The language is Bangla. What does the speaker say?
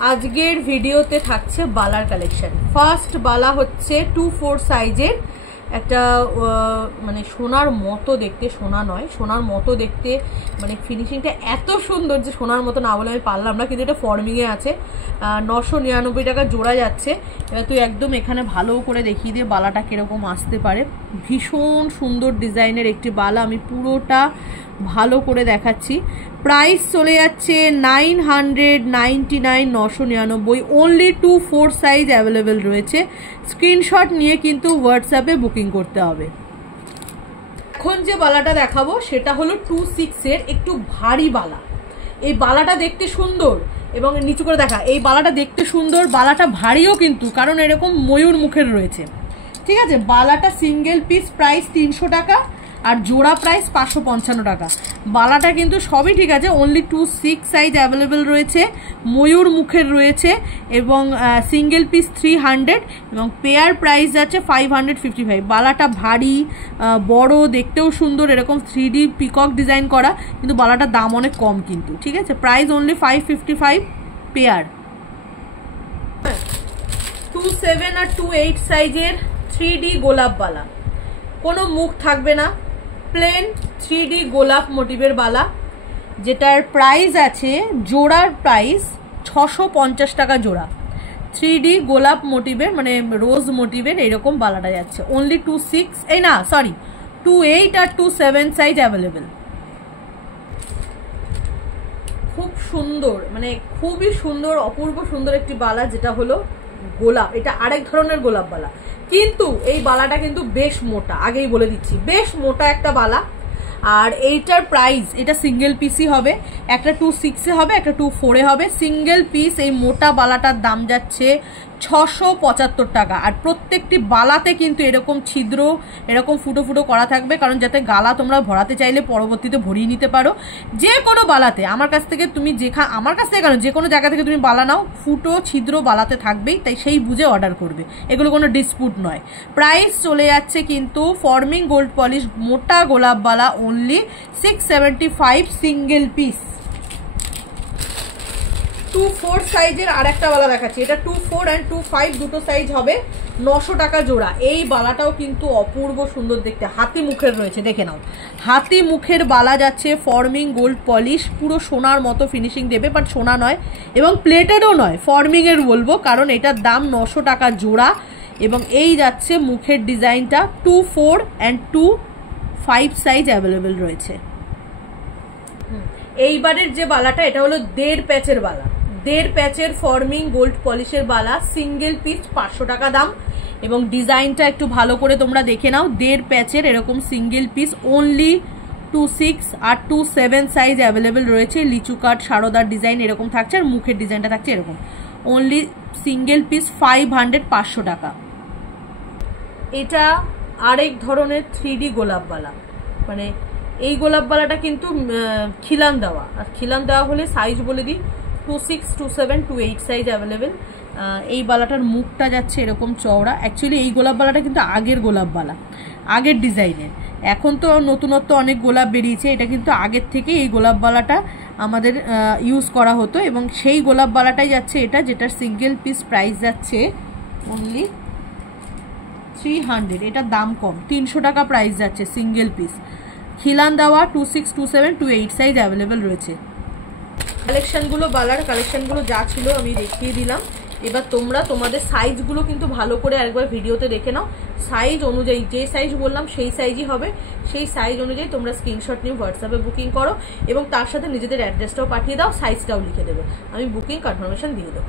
আজকের ভিডিওতে থাকছে বালার কালেকশন। ফার্স্ট বালা হচ্ছে 2-4 সাইজের একটা মানে সোনার মতো দেখতে, সোনা নয় সোনার মতো দেখতে, মানে ফিনিশিংটা এত সুন্দর যে সোনার মতো না বলে আমি পারলাম না, কিন্তু এটা ফর্মিংয়ে আছে। 999 টাকা জোড়া যাচ্ছে। এবার তুই একদম এখানে ভালো করে দেখিয়ে দিয়ে বালাটা কীরকম আসতে পারে। ভীষণ সুন্দর ডিজাইনের একটি বালা, আমি পুরোটা ভালো করে দেখাচ্ছি। প্রাইস চলে যাচ্ছে 999, 999। অনলি 2-4 সাইজ অ্যাভেলেবেল রয়েছে। স্ক্রিনশট নিয়ে কিন্তু হোয়াটসঅ্যাপে বুকিং করতে হবে। এখন যে বালাটা দেখাবো সেটা হলো 2-6 এর একটু ভারী বালা। এই বালাটা দেখতে সুন্দর এবং নিচু করে দেখা, এই বালাটা দেখতে সুন্দর, বালাটা ভারীও কিন্তু, কারণ এরকম ময়ূর মুখের রয়েছে। ঠিক আছে, বালাটা সিঙ্গেল পিস প্রাইস 300 টাকা আর জোড়া প্রাইস 555 টাকা। বালাটা কিন্তু সবই ঠিক আছে। অনলি 2-6 সাইজ অ্যাভেলেবেল রয়েছে, ময়ূর মুখের রয়েছে এবং সিঙ্গেল পিস 300 এবং পেয়ার প্রাইস যাচ্ছে 555। বালাটা ভারী, বড়, দেখতেও সুন্দর, এরকম 3D পিকক ডিজাইন করা, কিন্তু বালাটার দাম অনেক কম কিন্তু। ঠিক আছে, প্রাইস অনলি 555 পেয়ার। 2-7 আর 2-8 সাইজের 3D গোলাপ বালা, কোনো মুখ থাকবে না, প্লেন 3D গোলাপ মোটিভের বালা, যেটার প্রাইস আছে জোড়ার প্রাইস 650 টাকা জোড়া। 3D গোলাপ মোটিভের মানে রোজ মোটিভের এইরকম বালাটা যাচ্ছে। অনলি 2-8 আর 2-7 সাইজ অ্যাভেলেবেল। খুব সুন্দর, মানে খুবই সুন্দর, অপূর্ব সুন্দর একটি বালা, যেটা হলো গোলাপ। এটা আরেক ধরনের গোলাপ বালা, কিন্তু এই বালাটা কিন্তু বেশ মোটা, আগেই বলে দিচ্ছি, বেশ মোটা একটা বালা। আর এইটার প্রাইস, এটা সিঙ্গেল পিসই হবে, একটা 2-6 হবে, একটা 2-4 হবে। সিঙ্গেল পিস এই মোটা বালাটার দাম যাচ্ছে 675 টাকা। আর প্রত্যেকটি বালাতে কিন্তু এরকম ছিদ্র, এরকম ফুটো ফুটো করা থাকবে, কারণ যাতে গালা তোমরা ভরাতে চাইলে পরবর্তীতে ভরিয়ে নিতে পারো। যে কোনো বালাতে আমার কাছ থেকে তুমি আমার কাছ থেকে কেন, যে কোনো জায়গা থেকে তুমি বালা নাও, ফুটো ছিদ্র বালাতে থাকবেই, তাই সেই বুঝে অর্ডার করবে, এগুলো কোনো ডিসপুট নয়। প্রাইস চলে যাচ্ছে কিন্তু ফর্মিং গোল্ড পলিশ মোটা গোলাপ বালা অনলি 675 সিঙ্গেল পিস। 2-4 সাইজের আর একটা বালা দেখাচ্ছি, এটা 2-4 and 2-5 দুটো সাইজ হবে, 900 টাকা জোড়া। এই বালাটাও কিন্তু অপূর্ব সুন্দর দেখতে, হাতি মুখের রয়েছে, দেখে নাও, হাতি মুখের বালা যাচ্ছে, ফর্মিং গোল্ড পলিশ, পুরো সোনার মতো ফিনিশিং দেবে, বাট সোনা নয় এবং প্লেটেডও নয়, ফর্মিং এর বলবো, কারণ এটার দাম 900 টাকা জোড়া। এবং এই যাচ্ছে মুখের ডিজাইনটা, 2-4 and 2-5 সাইজ অ্যাভেলেবেল রয়েছে। এইবারের যে বালাটা, এটা হলো 1.5 প্যাচের বালা, 1.5 প্যাচের ফর্মিং গোল্ড পলিশের বালা, সিঙ্গেল পিস 500 টাকা দাম। এবং ডিজাইনটা একটু ভালো করে তোমরা দেখে নাও, 1.5 প্যাচের এরকম সিঙ্গেল পিস অনলি 2-6 আর 2-7 সাইজ অ্যাভেলেবেল রয়েছে। লিচু কাট, সারদার ডিজাইন এরকম থাকছে, আর মুখের ডিজাইনটা থাকছে এরকম। অনলি সিঙ্গেল পিস 500 টাকা। এটা আরেক ধরনের 3D গোলাপ বালা, মানে এই গোলাপ বালাটা কিন্তু খিলান দেওয়া, আর খিলান দেওয়া হলে সাইজ বলে দিই, 2-6, 2-7, 2-8 সাইজ অ্যাভেলেবেল। এই বালাটার মুখটা যাচ্ছে এরকম চওড়া। অ্যাকচুয়ালি এই গোলাপ বালাটা কিন্তু আগের গোলাপ বালা, আগের ডিজাইনের। এখন তো নতুনত্ব অনেক গোলাপ বেরিয়েছে, এটা কিন্তু আগের থেকে এই গোলাপ বালাটা আমাদের ইউজ করা হতো, এবং সেই গোলাপ বালাটাই যাচ্ছে এটা, যেটার সিঙ্গেল পিস প্রাইস যাচ্ছে অনলি 300। এটার দাম কম, 300 টাকা প্রাইস যাচ্ছে সিঙ্গেল পিস। খিলান দেওয়া 2-6, 2-7, 2-8 সাইজ অ্যাভেলেবেল রয়েছে। কালেকশনগুলো, বালার কালেকশনগুলো যা ছিল আমি দেখিয়ে দিলাম। এবার তোমরা তোমাদের সাইজগুলো কিন্তু ভালো করে একবার ভিডিওতে দেখে নাও, সাইজ অনুযায়ী, যে সাইজ বললাম সেই সাইজই হবে, সেই সাইজ অনুযায়ী তোমরা স্ক্রিনশট নিয়ে হোয়াটসঅ্যাপে বুকিং করো এবং তার সাথে নিজেদের অ্যাড্রেসটাও পাঠিয়ে দাও, সাইজটাও লিখে দেবে, আমি বুকিং কনফার্মেশন দিয়ে দেবো।